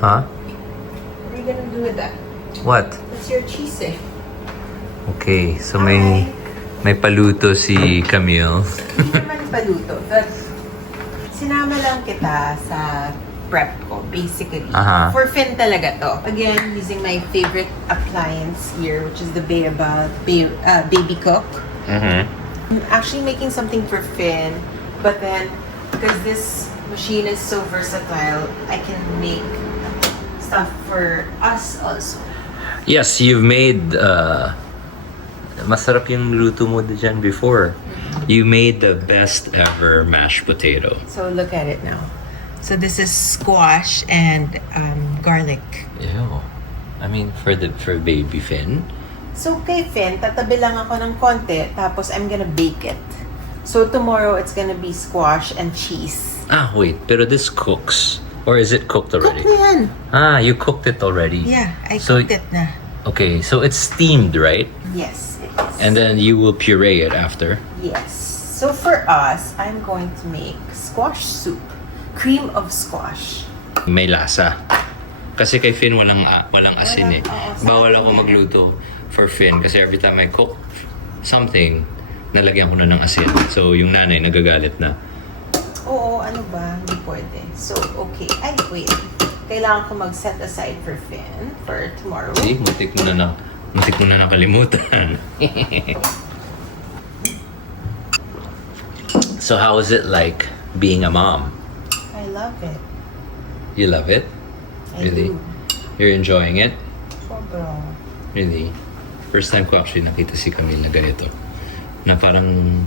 Huh? What are you gonna do with that? What? That's your cheese eh. Okay, so may paluto si Camille. Hindi naman paluto. But sinama lang kita sa prep ko, basically. For Finn talaga to. Again, using my favorite appliance here, which is the Beaba Babycook. I'm actually making something for Finn, but then, because this machine is so versatile, I can make stuff for us also. Yes, you've made masarap yung luto mo dyan before. You made the best ever mashed potato. So look at it now. So this is squash and garlic. Ew. I mean, for baby Finn. So kay Finn, tatabi lang ako ng konti, tapos I'm gonna bake it. So tomorrow, it's gonna be squash and cheese. Ah, wait. Pero this cooks. Or is it cooked already? Cook na yan. Ah, you cooked it already. Yeah, I cooked it na. Okay, so it's steamed, right? Yes, it is. And then you will puree it after. Yes. So for us, I'm going to make squash soup. Cream of squash. May lasa. Kasi kay Finn walang asin eh. Bawal ako magluto for Finn kasi every time I cook something, nalagyan ko na ng asin. So yung nanay nagagalit na. Oo, ano ba? Hindi pwede. So, okay. Ay, wait. Kailangan ko mag-set aside for Finn for tomorrow. See, muntik mo na nakalimutan. So how is it like being a mom? I love it. You love it? I Really? do. You're enjoying it? Sobra. Really? First time ko actually nakita si Camille na ganito. Na parang,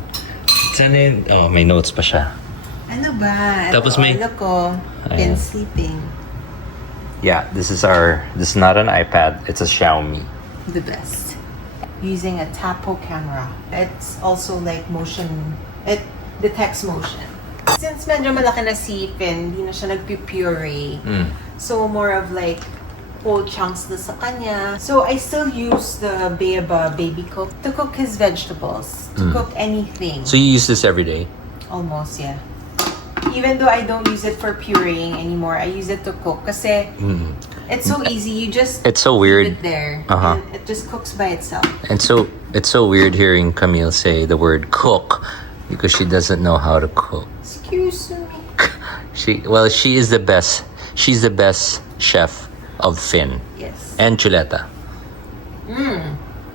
sana yun? Oh, may notes pa siya. Ano ba? Tapos Ito, may- ano ko, Finn sleeping. Yeah, this is not an iPad, it's a Xiaomi. The best. Using a tapo camera. It's also like motion, it detects motion. Since medyo malaki na si Finn, hindi na siya nagpipuree. So more of like whole chunks na sa kanya. So I still use the Beaba Babycook to cook his vegetables, to cook anything. So you use this every day? Almost, yeah. Even though I don't use it for pureeing anymore, I use it to cook. Kasi it's so easy. You just It's so leave weird. it there, Uh-huh. and it just cooks by itself. And so it's so weird hearing Camille say the word cook because she doesn't know how to cook. Excuse me. She is the best. She's the best chef of Finn Yes. and Chuleta.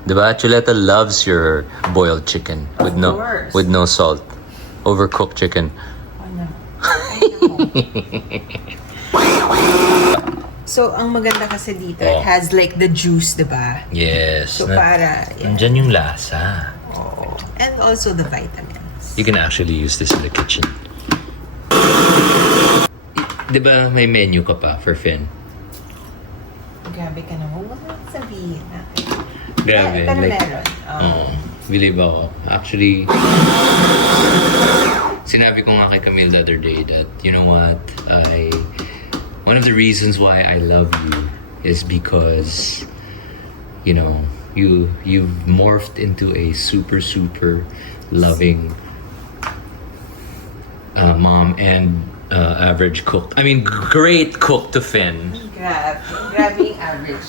Diba? Chuleta loves your boiled chicken with course. no salt. Overcooked chicken. Ano? So, ang maganda kasi dito, it has like the juice, diba? Yes. So, para... yeah. Nandyan yung lasa. And also the vitamins. You can actually use this in the kitchen. Diba may menu ka pa for Finn? Grabe ka naman. Huwag mo sabihin natin. Grabe. Pero like, meron. believe ako. Actually, sinabi ko nga kay Camille the other day that, you know what, one of the reasons why I love you is because, you know, you've morphed into a super loving mom and average cook. I mean, great cook to Finn. Grabe yung average.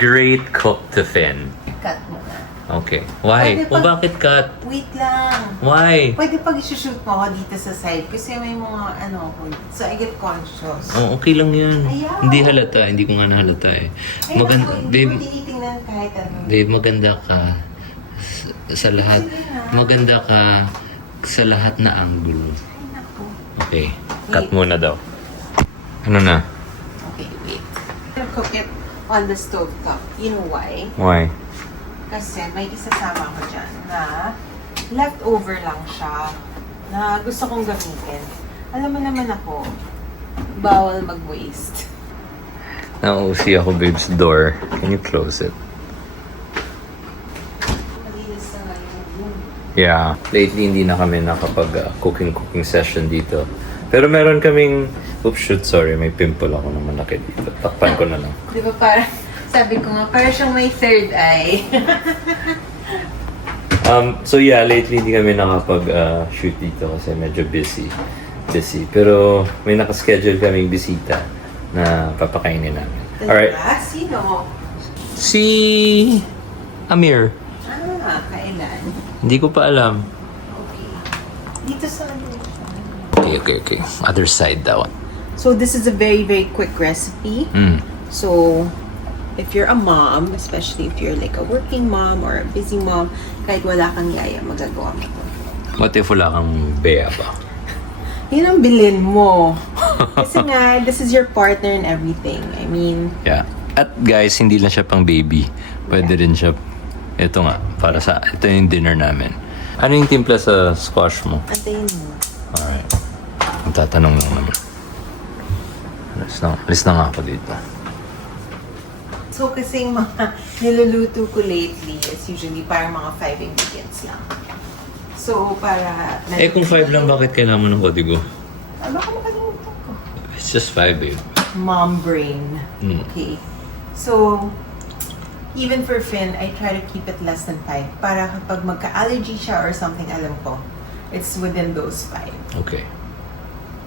Great cook to Finn. Cut mo na. Okay. Why? Pwede pag- bakit cut? Wait lang. Why? Pwede pag isushoot mo ako dito sa side kasi may mga ano ako. So I get conscious. Oh, okay lang yan. Ayaw. Hindi halata. Hindi ko nga nahalata eh. Ay, Maganda, naku, hindi ko tinitingnan kahit ano. babe, maganda ka sa lahat. Maganda ka sa lahat na angulo. Ay, naku. Okay. Cut muna daw. Ano na? Okay, wait. I'm gonna cook it on the stove top. You know why? Why? Kasi may isasama ko dyan na leftover lang siya na gusto kong gamitin. Alam mo naman ako, bawal mag-waste. Nauusi ako, babe, sa door. Can you close it? Malinis na nga yung room. Yeah. Lately, hindi na kami nakapag cooking session dito. Pero meron kaming... Oops, shoot, sorry. May pimple ako na malaki dito. Takpan ko na lang. Di ba parang, sabi ko nga, parang siyang may third eye. So yeah, lately hindi kami nakapag-shoot dito kasi medyo busy. Pero may nakaschedule kaming bisita na papakainin namin. Alright. Sino? Si Amir. Kailan? Hindi ko pa alam. Okay. Dito sa Okay. Other side daw. So this is a very, very quick recipe. So, if you're a mom, especially if you're like a working mom or a busy mom, kahit wala kang yaya, magagawa mo to. What if wala kang beaba? Yun ang bilhin mo. Kasi nga, this is your partner and everything. I mean... Yeah. At guys, hindi lang siya pang baby. Pwede rin siya... Ito nga, para sa... Ito yung dinner namin. Ano yung timpla sa squash mo? Antayin mo. Alright. Ang tatanong lang naman. Alis na nga ako dito. So, kasi mga niluluto ko lately is usually parang mga 5 ingredients lang. So, para... Kung 5 lang, bakit kailangan mo ng kodigo? Baka makalimutan ko. It's just 5, babe. Mom brain. Okay. So, even for Finn, I try to keep it less than 5. Para kapag magka-allergy siya or something, alam ko, it's within those 5. Okay.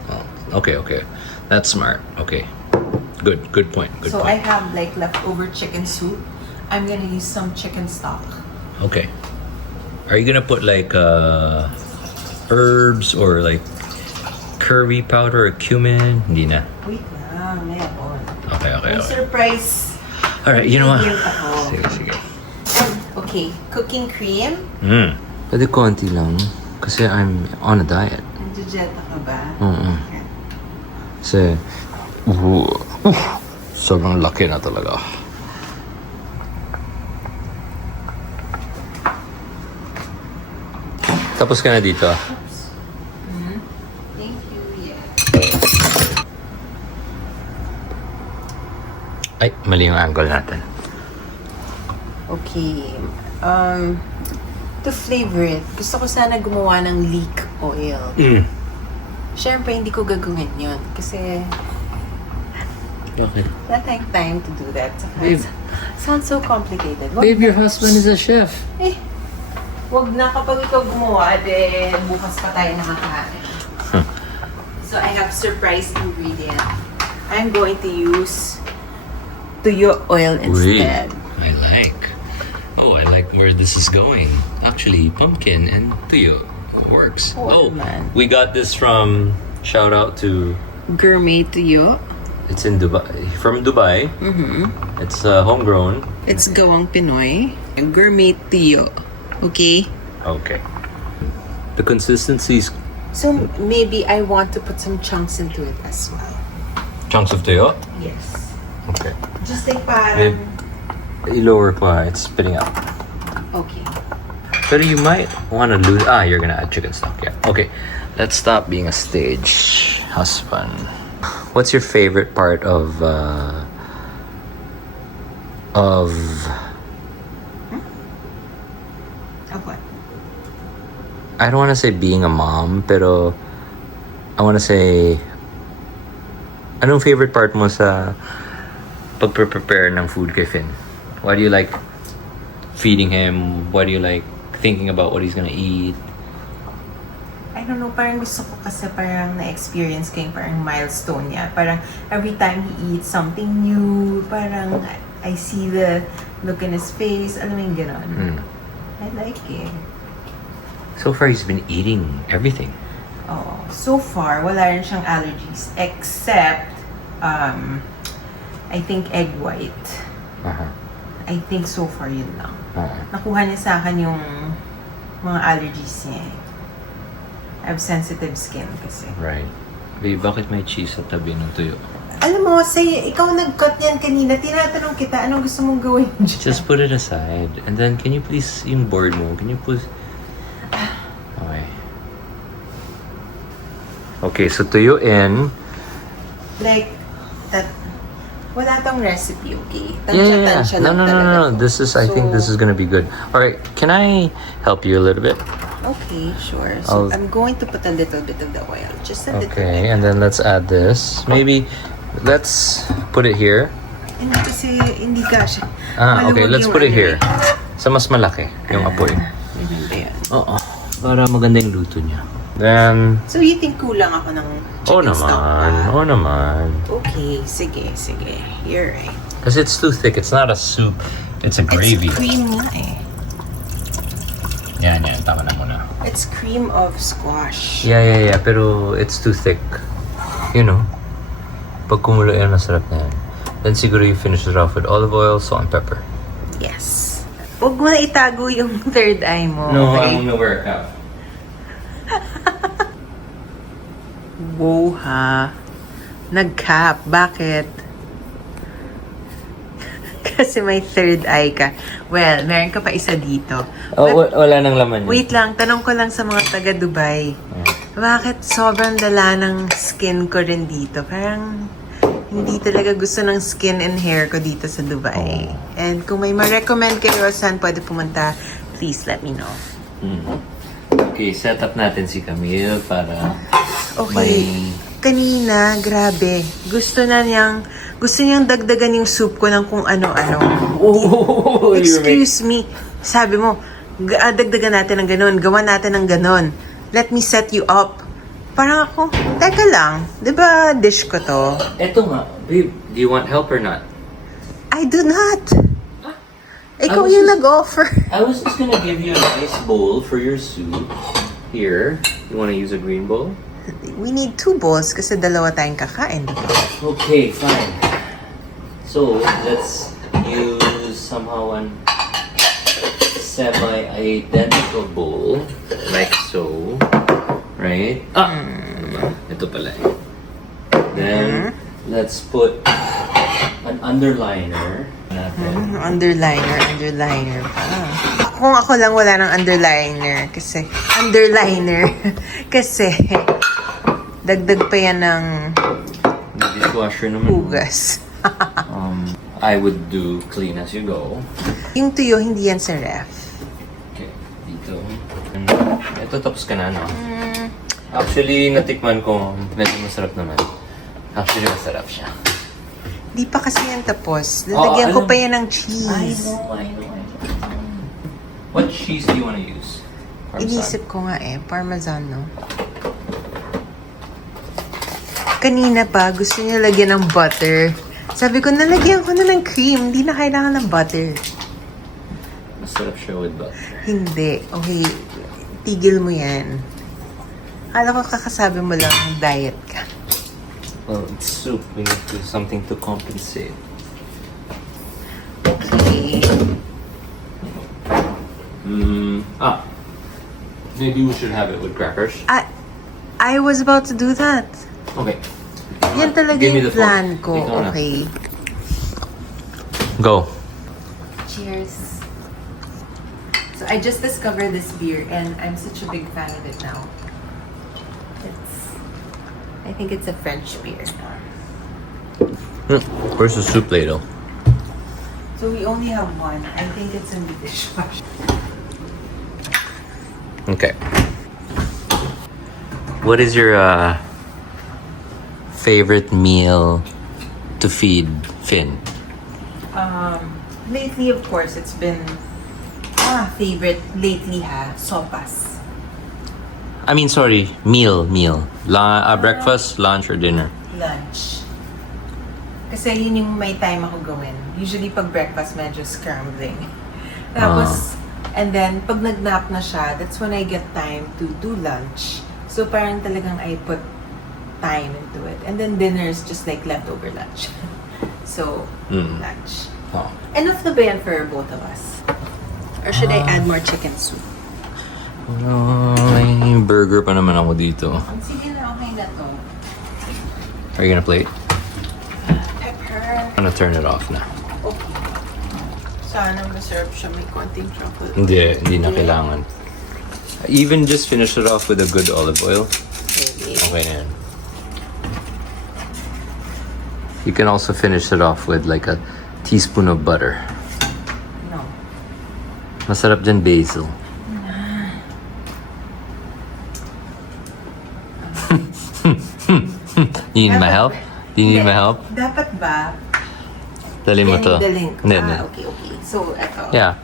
Oh, okay. That's smart. Okay. Good point. So, I have like leftover chicken soup. I'm gonna use some chicken stock. Okay. Are you gonna put like herbs or like curry powder or cumin? Hindi na. Wait lang, meron. Okay. Surprise. Alright, you know what? Ingredient Sige. And, okay, cooking cream. Pwede konti lang. Kasi I'm on a diet. Nandiyan ka ba? Kasi, sobrang laki na talaga. Tapos ka na dito. Thank you, yeah. Ay, mali yung angle natin. Okay. To flavor it, gusto ko sana gumawa ng leek oil. Siyempre, hindi ko gagawin yun. Kasi, Okay. wala tayong time to do that. Babe. Sounds so complicated. Babe, your husband is a chef. Wag na kapag ikaw gumawa, then bukas pa tayo nakakain. So, I have surprise ingredient. I'm going to use tuyo oil instead. I like where this is going. Actually, pumpkin and tuyo works. Man. We got this from, shout out to, Gourmet tuyo. it's in Dubai, from Dubai. It's homegrown. It's gawang Pinoy. Gourmet tuyo. Okay? Okay. The consistency is So, maybe I want to put some chunks into it as well. chunks of tuyo. Yes. Okay. Just like parang... Lower pa, it's spitting out. Okay. But you might want to lose. You're gonna add chicken stock. Yeah. Okay. Let's stop being a stage husband. What's your favorite part of Of what? I don't want to say being a mom, pero I want to say, anong favorite part mo sa pag-prepare ng food kay Finn? Why do you like feeding him? Why do you like thinking about what he's gonna eat? I don't know, parang gusto ko kasi parang na-experience ko yung parang milestone niya. Parang every time he eats something new, parang I see the look in his face. Alam mo yung gano'n. I like it. So far, he's been eating everything. Oh, so far, wala rin siyang allergies. Except, I think egg white. I think so far yun lang. Nakuha niya sa akin yung mga allergies niya. I have sensitive skin kasi. Right. Babe, bakit may cheese sa tabi ng tuyo? Alam mo, ikaw nag-cut yan kanina. Tinatanong kita, anong gusto mong gawin dyan? Just put it aside. And then, can you please, yung board mo, can you please... Okay. Okay, so tuyo in. Like, that... Wala tong recipe, okay? Yeah. Tansya No. lang talaga to. This is, I think this is gonna be good. Alright, can I help you a little bit? Okay, sure. So, I'm going to put a little bit of the oil. Just a little bit. Okay, and then let's add this. Maybe, let's put it here. Hindi kasi, hindi kasha. Okay, let's put it here. Sa mas malaki, yung apoy. Maganda yan. Oo. Para maganda yung luto niya. Then, So you think kulang ako ng chicken stock? Oo naman. Okay, sige. You're right. Because it's too thick. It's not a soup. It's a gravy. It's cream nga eh. Yan. Tama na muna. It's cream of squash. Yeah. Pero it's too thick. You know. Pag kumulo yan, masarap na yan. Then siguro you finish it off with olive oil, salt, and pepper. Yes. Huwag mo na itago yung third eye mo. No, okay? I'm gonna wear it out. Wow ha. Nag-cap. Bakit? Kasi may third eye ka. Well, meron ka pa isa dito. Wala nang laman yun. Wait lang, tanong ko lang sa mga taga-Dubai. Bakit sobrang dala ng skin ko rin dito? Parang hindi talaga gusto ng skin and hair ko dito sa Dubai. And kung may ma-recommend kayo saan pwede pumunta, please let me know. Okay, set up natin si Camille para Okay. Kanina, grabe. Gusto niyang dagdagan yung soup ko ng kung ano-ano. Oh, Excuse me. Sabi mo, dagdagan natin ng ganon. Gawa natin ng ganon. Let me set you up. Parang ako, teka lang. Di ba dish ko to? Eto nga, babe. Do you want help or not? I do not. Ikaw yung nag-offer. I was just gonna give you a nice bowl for your soup. Here. You wanna use a green bowl? We need 2 bowls kasi dalawa tayong kakain. Okay, fine. So, let's use somehow one semi-identical bowl. Like so. Right? Ito pala. Then, let's put an underliner. Underliner pa. Kung ako lang wala ng underliner. Kasi dagdag pa yan ng Dishwasher naman. hugas. I would do clean as you go. Yung tuyo, hindi yan sa ref. Okay, dito. Ito tapos ka na, no? Actually, natikman ko. Medyo masarap naman. Actually, masarap siya. Di pa kasi yan tapos. Lalagyan ko pa yan ng cheese. I know. What cheese do you want to use? Parmesan? Inisip ko nga parmesan, no? Kanina pa, gusto niya lagyan ng butter. Sabi ko, nalagyan ko na ng cream. Hindi na kailangan ng butter. Masarap siya with butter. Hindi. Okay, tigil mo yan. Akala ko kakasabi mo lang diet ka. Well, it's soup. We need to something to compensate. Okay. Maybe we should have it with crackers. I was about to do that. Okay. Yan talaga Give me yung the plan fork. ko. Ikaw na. Okay. Go. Cheers. So I just discovered this beer and I'm such a big fan of it now. I think it's a French beer. Where's the soup ladle? So we only have one. I think it's in the dishwasher. Okay. What is your favorite meal to feed Finn? Lately, of course, it's been favorite lately sopas. I mean, sorry, meal. Breakfast, lunch, or dinner? Lunch. Kasi yun yung may time ako gawin. Usually pag breakfast, medyo scrambling. Tapos, and then pag nag-nap na siya, that's when I get time to do lunch. So parang talagang I put time into it. And then dinner is just like leftover lunch. So, lunch. Oh. Enough na ba yan for both of us? Or should I add more chicken soup? May burger pa naman ako dito. Sige na, okay na to. Are you gonna plate? Pepper. I'm gonna turn it off na. Okay. Sana masarap siya. May konting chocolate. Hindi na kailangan. Even just finish it off with a good olive oil. Maybe. Okay na yan. You can also finish it off with like a teaspoon of butter. No. Masarap dyan basil. You need my help? Do you need my help? Dapat ba? Dali mo to. The link. Hindi. Okay. So, eto. Yeah.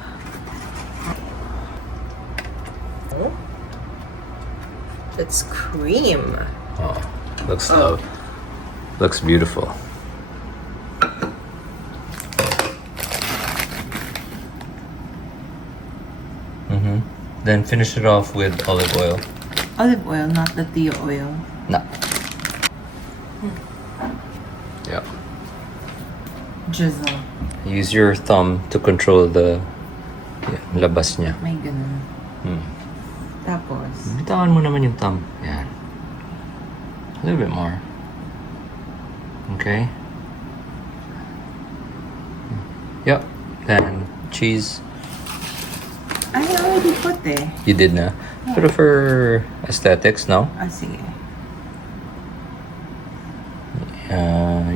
That's cream. Oh, looks beautiful. Then finish it off with olive oil. Olive oil, not the tuyo oil. No. Yeah. Drizzle. Use your thumb to control the labas niya. May ganun. Tapos? Bitawan mo naman yung thumb. Yan. A little bit more. Okay. Yep. Then cheese. I already put eh. You did na. Pero for aesthetics, no? Ah, sige.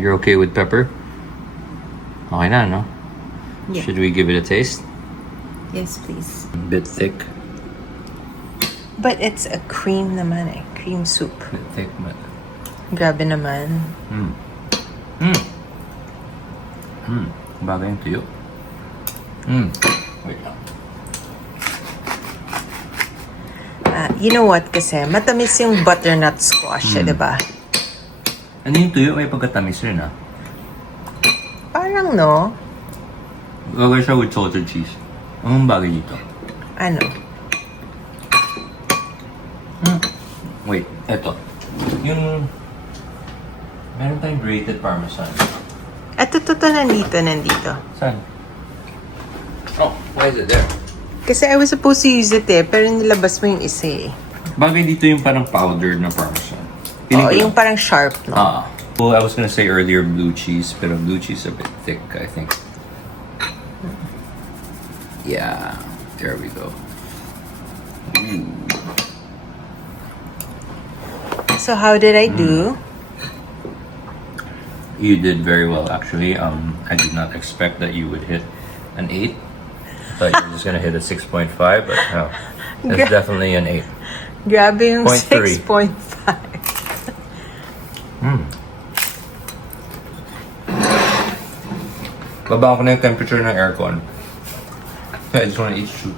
You're okay with pepper? Okay na, no? Yeah. Should we give it a taste? Yes, please. A bit thick. But it's a cream naman eh. Cream soup. Bit thick, but... Grabe naman. Bagay yung tuyo. Wait lang. You know what kasi? Matamis yung butternut squash, diba? Ano yung tuyo? May pagkatamis rin, ah. Parang no. Bagay siya with salted cheese. Anong bagay dito? Ano? Wait, eto. Yung... Meron tayong grated parmesan. Ito, nandito. Saan? Oh, why is it there? Kasi I was supposed to use it eh, pero nilabas mo yung isa eh. Bagay dito yung parang powdered na parmesan. Oo, yung parang sharp, no? Well, I was gonna say earlier blue cheese, pero blue cheese a bit thick, I think. Yeah, there we go. Ooh. So how did I do? You did very well, actually. I did not expect that you would hit an 8. I thought you were just gonna hit a 6.5, but no, it's definitely an 8. Grabe yung 0.3. 6.5. Baba ko na yung temperature ng aircon. I just want to eat soup.